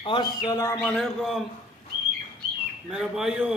अस्सलाम वालेकुम मेरे भाइयों।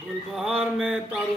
गलबहर में तारू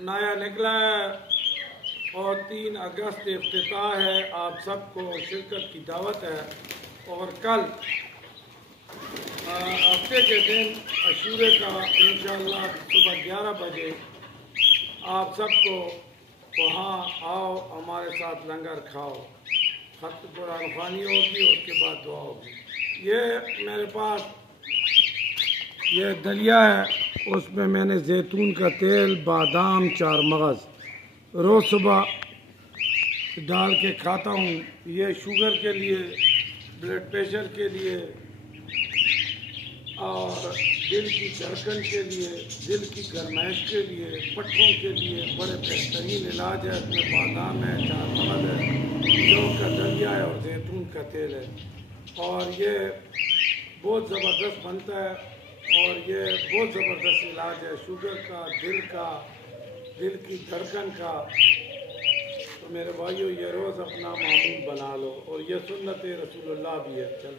नया निकला है और 3 अगस्त इफ्तिताह है। आप सबको शिरकत की दावत है। और कल हफ्ते के दिन अशूरे का इंशाअल्लाह सुबह 11 बजे आप सबको वहाँ आओ, हमारे साथ लंगर खाओ, खत कुरान ख़वानी होगी, उसके बाद दुआ होगी। ये मेरे पास ये दलिया है, उसमें मैंने जैतून का तेल, बादाम, 4 मगज़ रोज़ सुबह डाल के खाता हूँ। ये शुगर के लिए, ब्लड प्रेशर के लिए और दिल की धड़कन के लिए, दिल की गरमाइश के लिए, पट्टों के लिए बड़े बेहतरीन इलाज है। इसमें बादाम है, 4 मगज़ है, जौ का दलिया है और जैतून का तेल है। और ये बहुत ज़बरदस्त बनता है और ये बहुत ज़बरदस्त इलाज है शुगर का, दिल की धड़कन का। तो मेरे भाइयों, ये रोज़ अपना मामूल बना लो और ये सुन्नत रसूलुल्लाह भी है। चल